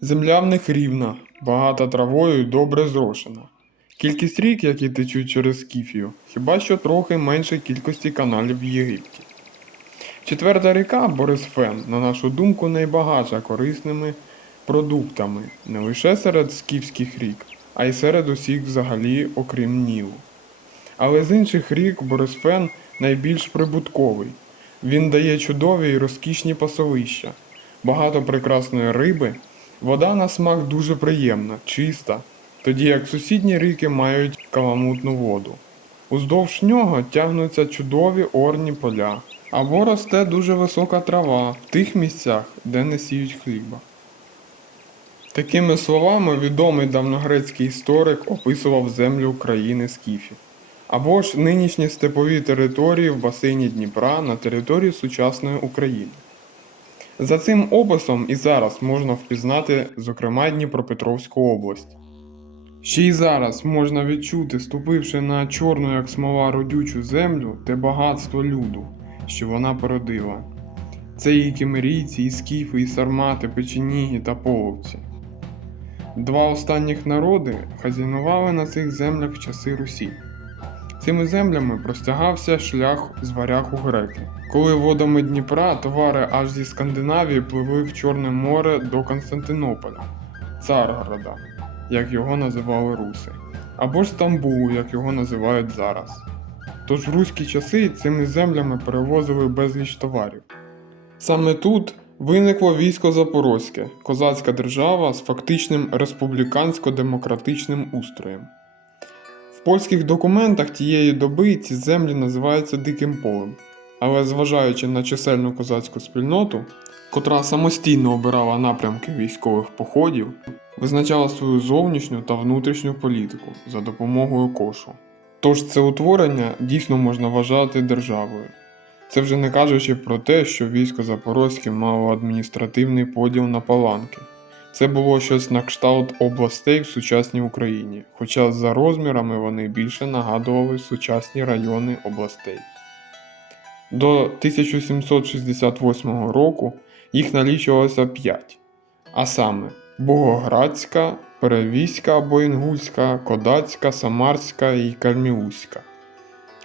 Земля в них рівна, багата травою і добре зрошена. Кількість рік, які течуть через Скіфію, хіба що трохи менше кількості каналів в Єгипті. Четверта ріка Борисфен, на нашу думку, найбагатша корисними продуктами не лише серед скіфських рік, а й серед усіх взагалі, окрім Нілу. Але з інших рік Борисфен найбільш прибутковий. Він дає чудові і розкішні пасовища, багато прекрасної риби, вода на смак дуже приємна, чиста, тоді як сусідні ріки мають каламутну воду. Уздовж нього тягнуться чудові орні поля, або росте дуже висока трава в тих місцях, де не сіють хліба. Такими словами відомий давногрецький історик описував землю країни Скіфів, або ж нинішні степові території в басейні Дніпра на території сучасної України. За цим описом і зараз можна впізнати, зокрема, Дніпропетровську область. Ще й зараз можна відчути, ступивши на чорну, як смола родючу землю, те багатство люду, що вона породила. Це і кемерійці, і скіфи, і сармати, печеніги та половці. Два останніх народи хазяйнували на цих землях в часи Русі. Цими землями простягався шлях з варяг у греки. Коли водами Дніпра товари аж зі Скандинавії пливли в Чорне море до Константинополя, Царгорода, як його називали руси, або ж Стамбулу, як його називають зараз. Тож в руські часи цими землями перевозили безліч товарів. Саме тут виникло військо Запорозьке, козацька держава з фактичним республікансько-демократичним устроєм. Польських документах тієї доби ці землі називаються Диким полем, але зважаючи на чисельну козацьку спільноту, котра самостійно обирала напрямки військових походів, визначала свою зовнішню та внутрішню політику за допомогою кошу. Тож це утворення дійсно можна вважати державою. Це вже не кажучи про те, що військо Запорозьке мало адміністративний поділ на паланки. Це було щось на кшталт областей в сучасній Україні, хоча за розмірами вони більше нагадували сучасні райони областей. До 1768 року їх налічувалося 5, а саме Богоградська, Перевіська або Інгульська, Кодацька, Самарська і Кальміуська.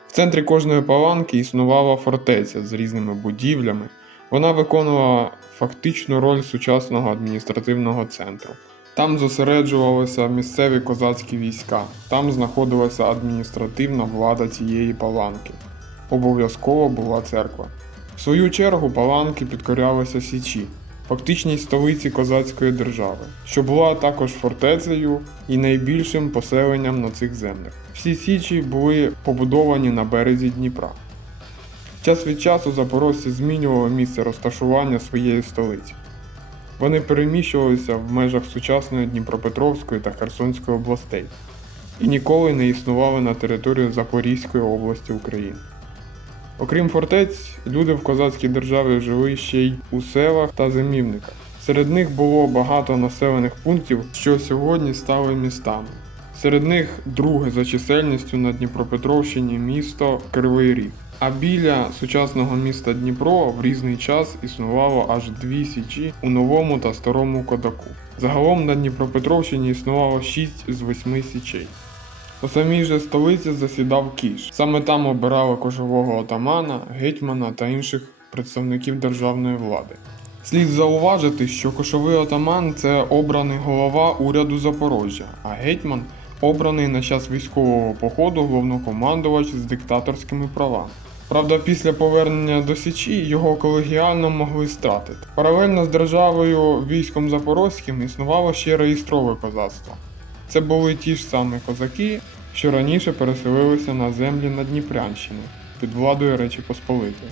В центрі кожної паланки існувала фортеця з різними будівлями. Вона виконувала фактичну роль сучасного адміністративного центру. Там зосереджувалися місцеві козацькі війська, там знаходилася адміністративна влада цієї паланки. Обов'язково була церква. В свою чергу паланки підкорялися Січі, фактичній столиці козацької держави, що була також фортецею і найбільшим поселенням на цих землях. Всі січі були побудовані на березі Дніпра. Час від часу запорожці змінювали місце розташування своєї столиці. Вони переміщувалися в межах сучасної Дніпропетровської та Херсонської областей і ніколи не існували на території Запорізької області України. Окрім фортець, люди в козацькій державі жили ще й у селах та зимівниках. Серед них було багато населених пунктів, що сьогодні стали містами. Серед них друге за чисельністю на Дніпропетровщині місто Кривий Ріг. А біля сучасного міста Дніпро в різний час існувало аж дві січі у новому та старому Кодаку. Загалом на Дніпропетровщині існувало 6 з 8 січей. У самій же столиці засідав кіш. Саме там обирали кошового отамана, гетьмана та інших представників державної влади. Слід зауважити, що кошовий отаман це обраний голова уряду Запорожжя, а гетьман обраний на час військового походу головнокомандувач з диктаторськими правами. Правда, після повернення до Січі його колегіально могли стратити. Паралельно з державою військом Запорозьким існувало ще реєстрове козацтво. Це були ті ж самі козаки, що раніше переселилися на землі на Дніпрянщині під владою Речі Посполитої,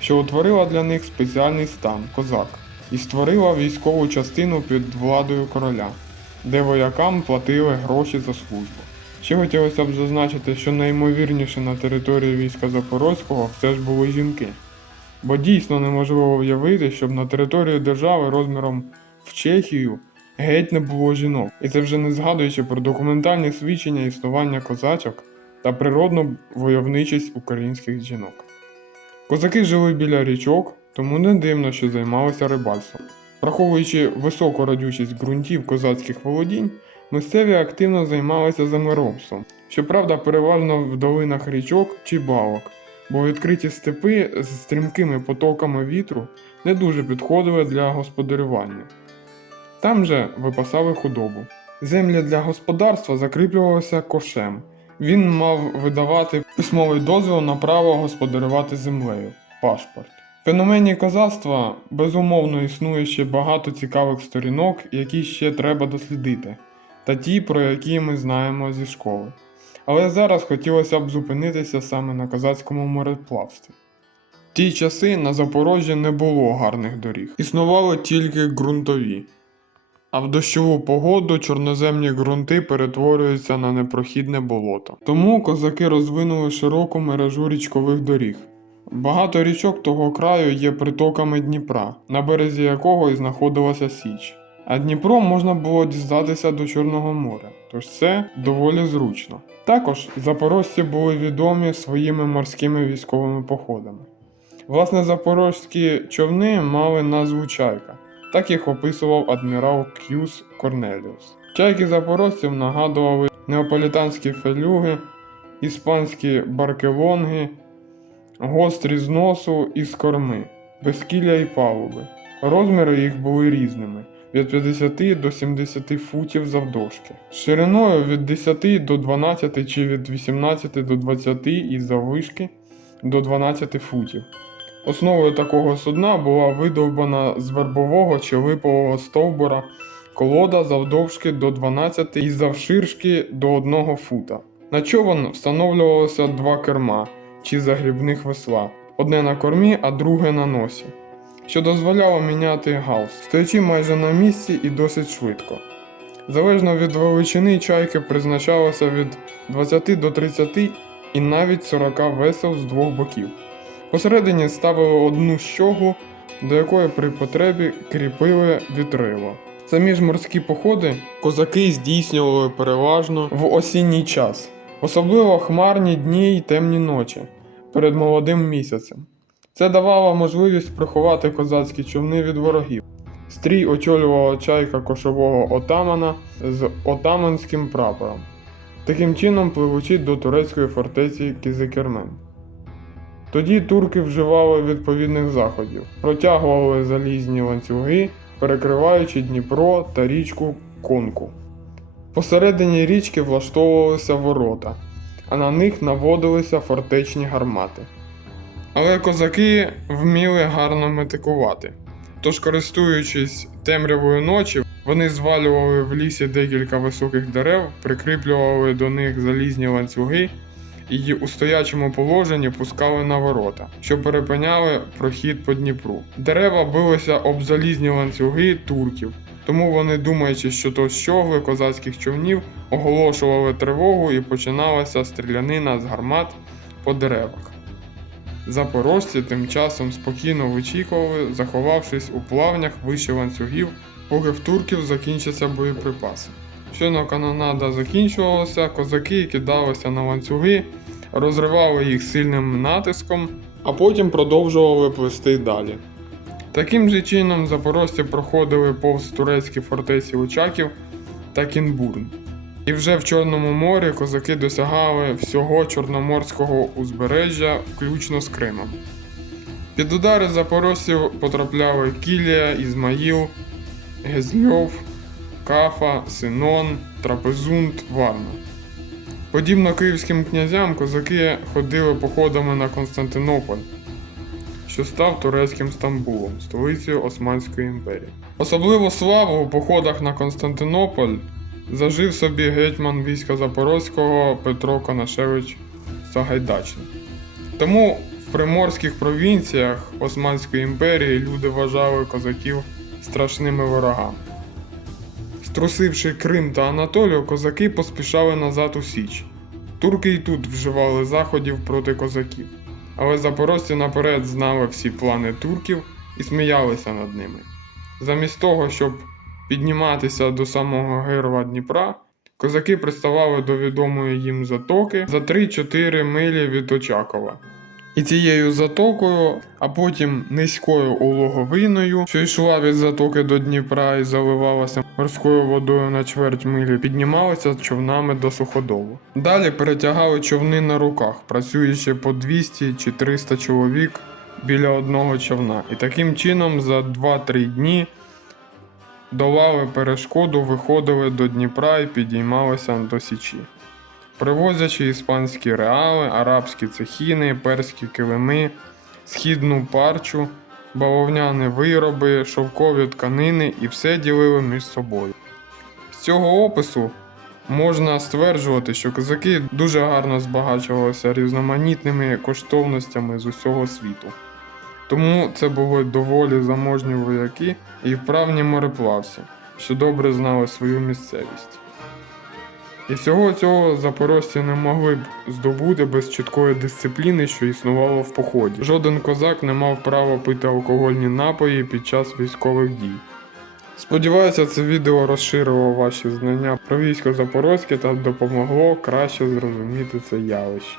що утворила для них спеціальний стан козак і створила військову частину під владою короля, де воякам платили гроші за службу. Ще хотілося б зазначити, що найімовірніше на території війська Запорозького все ж були жінки. Бо дійсно неможливо уявити, щоб на території держави розміром в Чехію геть не було жінок. І це вже не згадуючи про документальні свідчення існування козачок та природну войовничість українських жінок. Козаки жили біля річок, тому не дивно, що займалися рибальством. Враховуючи високу родючість ґрунтів козацьких володінь, місцеві активно займалися землеробством, щоправда, переважно в долинах річок чи балок, бо відкриті степи з стрімкими потоками вітру не дуже підходили для господарювання. Там же випасали худобу. Землі для господарства закріплювалися кошем. Він мав видавати письмовий дозвіл на право господарювати землею пашпорт. В феномені козацтва безумовно існує ще багато цікавих сторінок, які ще треба дослідити, та ті, про які ми знаємо зі школи. Але зараз хотілося б зупинитися саме на козацькому мореплавстві. В ті часи на Запорожжі не було гарних доріг, існували тільки ґрунтові. А в дощову погоду чорноземні ґрунти перетворюються на непрохідне болото. Тому козаки розвинули широку мережу річкових доріг. Багато річок того краю є притоками Дніпра, на березі якого і знаходилася Січ. А Дніпро можна було дістатися до Чорного моря, тож це доволі зручно. Також запорожці були відомі своїми морськими військовими походами. Власне, запорозькі човни мали назву Чайка. Так їх описував адмірал К'юс Корнеліус. Чайки запорожців нагадували неаполітанські фелюги, іспанські баркелонги, гострі з носу і з корми, безкілля і палуби. Розміри їх були різними від 50 до 70 футів завдовжки, шириною від 10 до 12 чи від 18 до 20 і заввишки до 12 футів. Основою такого судна була видовбана з вербового чи липового стовбура колода завдовжки до 12 і завширшки до 1 фута. На човен встановлювалося два керма чи загрібних весла, одне на кормі, а друге на носі, що дозволяло міняти галс, стоячи майже на місці і досить швидко. Залежно від величини чайки призначалося від 20 до 30 і навіть 40 весел з двох боків. Посередині ставили одну щогу, до якої при потребі кріпили вітрило. Самі ж морські походи козаки здійснювали переважно в осінній час, особливо хмарні дні й темні ночі перед молодим місяцем. Це давало можливість приховати козацькі човни від ворогів. Стрій очолювала чайка кошового отамана з отаманським прапором, таким чином пливучи до турецької фортеці Кізикермен. Тоді турки вживали відповідних заходів, протягували залізні ланцюги, перекриваючи Дніпро та річку Конку. Посередині річки влаштовувалися ворота, а на них наводилися фортечні гармати. Але козаки вміли гарно метикувати. Тож, користуючись темрявою ночі, вони звалювали в лісі декілька високих дерев, прикріплювали до них залізні ланцюги і у стоячому положенні пускали на ворота, що перепиняли прохід по Дніпру. Дерева билися об залізні ланцюги турків, тому вони, думаючи, що то щогли козацьких човнів, оголошували тривогу і починалася стрілянина з гармат по деревах. Запорожці тим часом спокійно вичікували, заховавшись у плавнях вище ланцюгів, поки в турків закінчаться боєприпаси. Щойно канонада закінчувалася, козаки кидалися на ланцюги, розривали їх сильним натиском, а потім продовжували плисти далі. Таким же чином запорожці проходили повз турецькі фортеці Очаків та Кінбурн. І вже в Чорному морі козаки досягали всього Чорноморського узбережжя, включно з Кримом. Під удари запорожців потрапляли Кілія, Ізмаїл, Гезльов, Кафа, Синон, Трапезунд, Варна. Подібно київським князям, козаки ходили походами на Константинополь, що став турецьким Стамбулом, столицею Османської імперії. Особливу славу у походах на Константинополь зажив собі гетьман війська Запорозького Петро Конашевич Сагайдачний. Тому в приморських провінціях Османської імперії люди вважали козаків страшними ворогами. Струсивши Крим та Анатолію, козаки поспішали назад у Січ. Турки й тут вживали заходів проти козаків, але запорожці наперед знали всі плани турків і сміялися над ними. Замість того, щоб підніматися до самого герла Дніпра, козаки приставали до відомої їм затоки за 3-4 милі від Очакова. І цією затокою, а потім низькою улоговиною, що йшла від затоки до Дніпра і заливалася морською водою на чверть милі, піднімалася човнами до суходолу. Далі перетягали човни на руках, працюючи по 200 чи 300 чоловік біля одного човна. І таким чином за 2-3 дні долали перешкоду, виходили до Дніпра і підіймалися до Січі. Привозячи іспанські реали, арабські цехіни, перські килими, східну парчу, бавовняні вироби, шовкові тканини і все ділили між собою. З цього опису можна стверджувати, що козаки дуже гарно збагачувалися різноманітними коштовностями з усього світу. Тому це були доволі заможні вояки і вправні мореплавці, що добре знали свою місцевість. І всього цього запорожці не могли б здобути без чіткої дисципліни, що існувало в поході. Жоден козак не мав права пити алкогольні напої під час військових дій. Сподіваюся, це відео розширило ваші знання про військо Запорозьке та допомогло краще зрозуміти це явище.